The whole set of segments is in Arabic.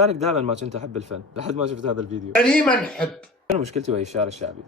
لذلك دائما ما كنت احب الفن لحد ما شفت هذا الفيديو. يعني ما نحب. انا مشكلتي ويا الشعر الشعبي.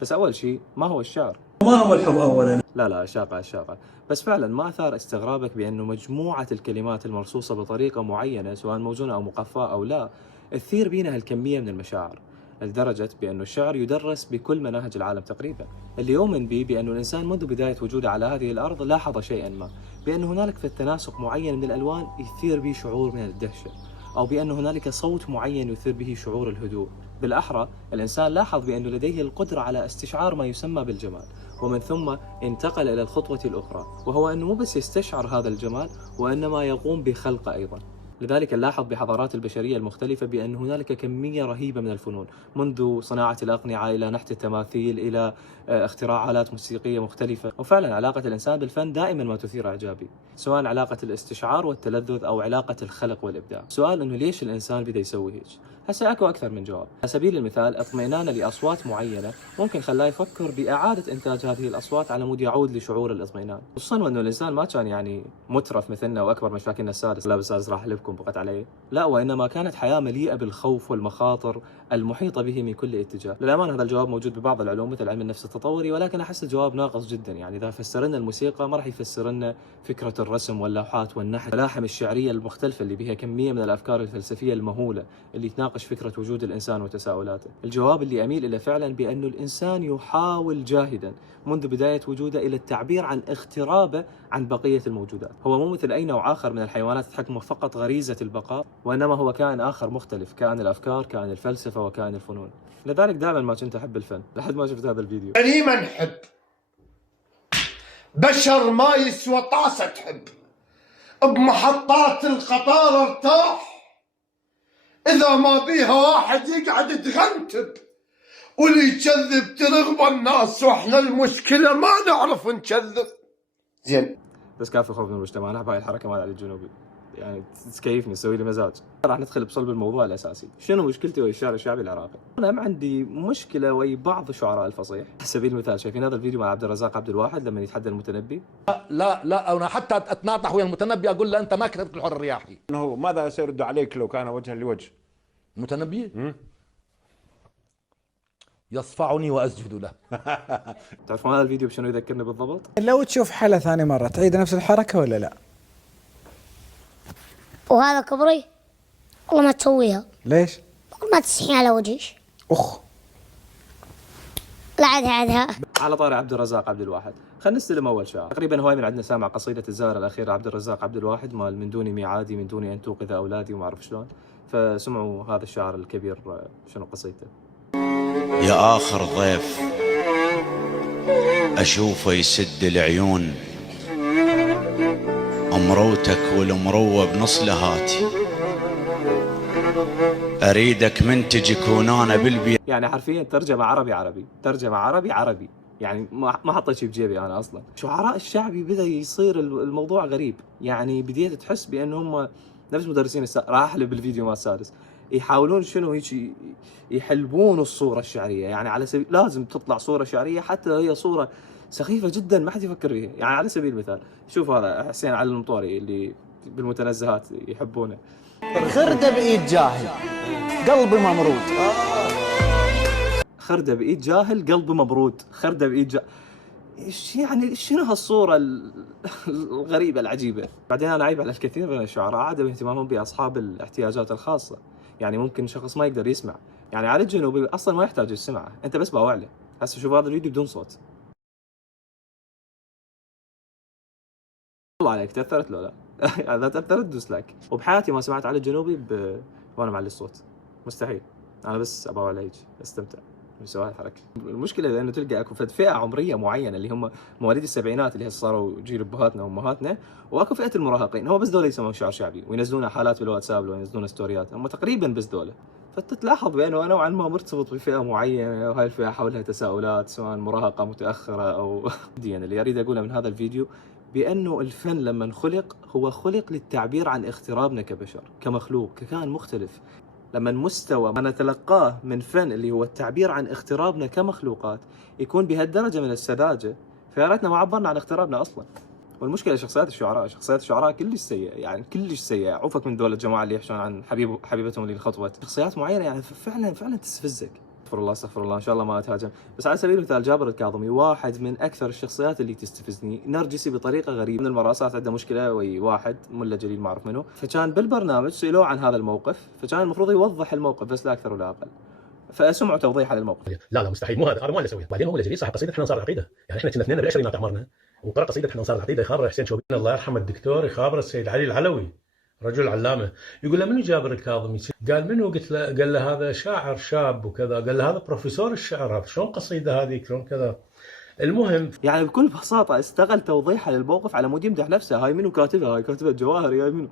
بس اول شيء، ما هو الشعر؟ ما هو الحب أولا؟ لا الشاقة. بس فعلا ما اثار استغرابك بانه مجموعة الكلمات المرصوصة بطريقة معينة سواء موزونة او مقفاة او لا تثير بينا هالكمية من المشاعر، لدرجة بأنه الشعر يدرس بكل مناهج العالم تقريبا. اللي يؤمن به بأنه الإنسان منذ بداية وجوده على هذه الأرض لاحظ شيئا ما، بأن هنالك في التناسق معين من الألوان يثير به شعور من الدهشة، أو بأن هنالك صوت معين يثير به شعور الهدوء. بالأحرى الإنسان لاحظ بأنه لديه القدرة على استشعار ما يسمى بالجمال، ومن ثم انتقل إلى الخطوة الأخرى، وهو أنه مو بس يستشعر هذا الجمال وإنما يقوم بخلقه أيضا. لذلك نلاحظ بحضارات البشرية المختلفة بأن هنالك كمية رهيبة من الفنون، منذ صناعة الأقنعة إلى نحت التماثيل إلى اختراع آلات موسيقية مختلفة. وفعلا علاقة الإنسان بالفن دائما ما تثير إعجابي، سواء علاقة الاستشعار والتلذذ أو علاقة الخلق والإبداع. سؤال أنه ليش الإنسان بده يسوي هيك؟ هسه أكو أكثر من جواب. على سبيل المثال اطمئنان لأصوات معينة ممكن خلاه يفكر بإعادة إنتاج هذه الأصوات على مود يعود لشعور الإطمئنان، خصوصا وأنه الإنسان ما كان يعني مترف مثلنا وأكبر مشاكلنا السادس لا بس راح أحلبكم بقت علي، لا، وإنما كانت حياة مليئة بالخوف والمخاطر المحيطة به من كل اتجاه. للأمانة هذا الجواب موجود ببعض العلوم مثل علم النفس التطوري، ولكن أحس الجواب ناقص جدا. يعني إذا فسر لنا الموسيقى ما راح يفسر لنا فكرة الرسم واللوحات والنحت والملاحم الشعرية المختلفة اللي بها كمية من الأفكار الفلسفية المهولة اللي تناقش فكرة وجود الإنسان وتساؤلاته. الجواب اللي أميل إلى فعلا بأنه الإنسان يحاول جاهدا منذ بداية وجوده إلى التعبير عن اغترابه عن بقية الموجودات. هو مو مثل أي نوع آخر من الحيوانات تحكمه فقط غريزة البقاء، وإنما هو كائن آخر مختلف، كائن الأفكار، كائن الفلسفة، وكائن الفنون. لذلك دائما ما كنت أحب الفن لحد ما شفت هذا الفيديو. يعني ما نحب. بشر ما يسوى طاسة تحب. بمحطات القطار ارتاح إذا ما بيها واحد يقعد تغنتب واللي يكذب ترغب الناس، واحنا المشكلة ما نعرف نكذب. زين بس كافي خوف من المجتمع. أنا بهاي الحركة مال علي الجنوبي يعني تكيفني، تسوي لي مزاج. راح ندخل بصلب الموضوع الأساسي. شنو مشكلتي ويا الشعر الشعبي العراقي؟ أنا ما عندي مشكلة ويا بعض الشعراء الفصيح. على سبيل المثال شايفين هذا الفيديو مع عبد الرزاق عبد الواحد لما يتحدى المتنبي؟ لا انا حتى اتناطح ويا المتنبي اقول له انت ما كتبت الحر الرياحي. انه ماذا سيرد عليك لو كان وجها لوجه؟ المتنبي يصفعني واسجد له. تعرفون هذا الفيديو بشنو يذكرني بالضبط؟ لو تشوف حالة ثاني مرة تعيد نفس الحركة ولا لا؟ وهذا كبري والله ما تسويها. ليش؟ بقول ما تسحين على وجهش. أخ لا عادها. على طاري عبد الرزاق عبد الواحد، خلينا نستلم اول شعر. تقريبا هواي من عندنا سامع قصيده الزائر الاخيره عبد الرزاق عبد الواحد مال من دون ميعادي من دون ان توقظ اولادي وما اعرف شلون. فسمعوا هذا الشاعر الكبير شنو قصيدته. يا آخر ضيف أشوفه يسد العيون، أمروتك والمروة بنص لهاتي، أريدك من تجي كونانا بالبيت. يعني حرفيا ترجمة عربي، ترجمة عربي. يعني ما حطيت شيء بجيبي أنا أصلا. شعراء الشعبي بدأ يصير الموضوع غريب. يعني بديت تحس بأن هم نفس مدرسين راح أحلب بالفيديو مال السادس يحاولون شنو هيك يحلبون الصورة الشعرية. يعني على سبيل لازم تطلع صورة شعرية حتى هي صورة سخيفة جدا ما حد يفكر فيها. يعني على سبيل المثال شوف هذا حسين علي المطوري اللي بالمتنزهات يحبونه. خردة بإيد جاهل قلبي ممرود. خردة بإيد جاهل قلبي مبرود. خردة بإيد جاهل يعني شنو هالصورة الغريبة العجيبة. بعدين أنا عيب على الكثير من الشعراء عادة اهتمامهم بأصحاب الاحتياجات الخاصة. يعني ممكن شخص ما يقدر يسمع، يعني علي الجنوبي أصلا ما يحتاج السمع، أنت بس باوع له. هسه شوف هذا الفيديو بدون صوت. الله عليك تأثرت لو لا؟ إذا تأثرت دوس لايك. وبحياتي ما سمعت علي الجنوبي وأنا معلي الصوت، مستحيل. أنا بس أباوع له هيك استمتع بسوي الحركة. المشكلة لأنه تلقى أكو فئة عمرية معينة اللي هم مواليد السبعينات اللي هسه صاروا جيل أبهاتنا وأمهاتنا، وأكو فئة المراهقين هو بس دول يسمون شعر شعبي وينزلون حالات بالواتساب وينزلون ستوريات، هم تقريبا بس دولة. فتتلاحظ بأنه نوعا ما مرتبط بفئة معينة، وهاي الفئة حولها تساؤلات سواء مراهقة متأخرة أو يعني اللي أريد أقوله من هذا الفيديو بأنه الفن لما خلق هو خلق للتعبير عن اغترابنا كبشر، كمخلوق، ككائن مختلف. لما المستوى ما نتلقاه من فن اللي هو التعبير عن اغترابنا كمخلوقات يكون بهالدرجة من السذاجة، فيا ريتنا ما عبرنا عن اغترابنا أصلا. والمشكله شخصيات الشعراء كلش سيئه، يعني كلش سيئه. عوفك من دول الجماعه اللي يحشون عن حبيبتهم اللي خطبت، شخصيات معينه يعني فعلا تستفزك. استغفر الله ان شاء الله ما اتهاجم. بس على سبيل المثال جابر الكاظمي واحد من اكثر الشخصيات اللي تستفزني، نرجسي بطريقه غريبه. من المرات صارت عنده مشكله ويا واحد ملا جليل ما اعرف منه، فكان بالبرنامج سالوه عن هذا الموقف، فكان المفروض يوضح الموقف بس لا اكثر ولا اقل، فسمعوا توضيح على الموقف. لا مستحيل، مو هذا ما اللي اسويه. بعدين هو الجليل صاحب قصيده احنا انصار العقيده، يعني احنا كنا اثنين بالعشرينات عمرنا وقرأ قصيده احنا انصار العقيده، يخابر حسين شوبين الله يرحمه الدكتور، يخابر السيد علي العلوي رجل علامه، يقول له منو جابر الكاظمي؟ قال منو؟ قلت له، قال له هذا شاعر شاب وكذا، قال له هذا بروفيسور الشعر، هذا شلون قصيده هذه شلون كذا. المهم يعني بكل بساطه استغل توضيحه للموقف على مود يمدح نفسه. هاي منو كاتبها؟ هاي كاتبه الجواهري، هاي منو؟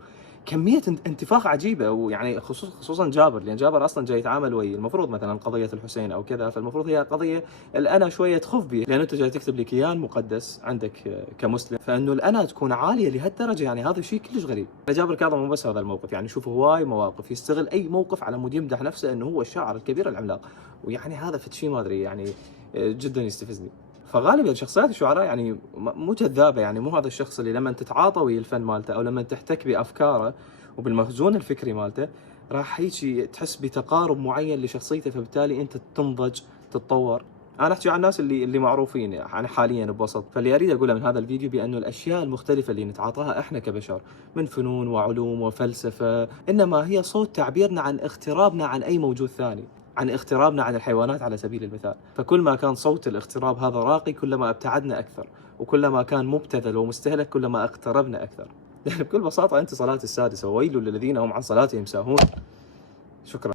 كميه انتفاخ عجيبه. ويعني خصوصا جابر، لان جابر اصلا جاي يتعامل ويا المفروض مثلا قضيه الحسين او كذا، فالمفروض هي قضيه الانا شويه تخف بها، لان انت جاي تكتب لي كيان مقدس عندك كمسلم، فانه الانا تكون عاليه لهالدرجه، يعني هذا شيء كلش غريب. جابر الكاظمي مو بس هذا الموقف، يعني شوفوا هواي مواقف يستغل اي موقف على مود يمدح نفسه انه هو الشاعر الكبير العملاق، ويعني هذا فد شيء ما ادري، يعني جدا يستفزني. فغالبا شخصيات الشعراء يعني مو جذابه، يعني مو هذا الشخص اللي لما تتعاطى ويا الفن مالته او لما تحتك بافكاره وبالمخزون الفكري مالته راح هيجي تحس بتقارب معين لشخصيته، فبالتالي انت تنضج تتطور. انا احكي عن الناس اللي معروفين يعني حاليا بوسط. فاللي اريد اقوله من هذا الفيديو بانه الاشياء المختلفه اللي نتعاطاها احنا كبشر من فنون وعلوم وفلسفه، انما هي صوت تعبيرنا عن اغترابنا عن اي موجود ثاني، عن اغترابنا عن الحيوانات على سبيل المثال. فكل ما كان صوت الاغتراب هذا راقي كلما ابتعدنا اكثر، وكلما كان مبتذل ومستهلك كلما اقتربنا اكثر. يعني بكل بساطه انت صلاه السادسه، وويل للذين هم عن صلاتهم ساهون. شكرا.